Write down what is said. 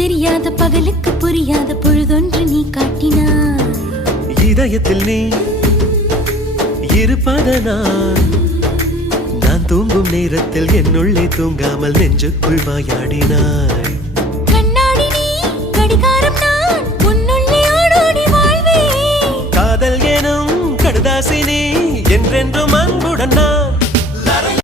தெரியாத பகலுக்கு புரியாத பொழுதொன்று நீ காட்டினாய். இதயத்தில் நீ இருப்பதனால் நான் தூங்கும் நேரத்தில் என்னுள்ளே தூங்காமல் நெஞ்சுக்குள் வாயாடினாய். கண்ணாடி நீ கடிகாரம் நான் உன்னுள்ளே ஓடோடி வாழ்வே. காதல் எனும் கடுதாசி நீ என்றென்றும் அன்புடன் நான்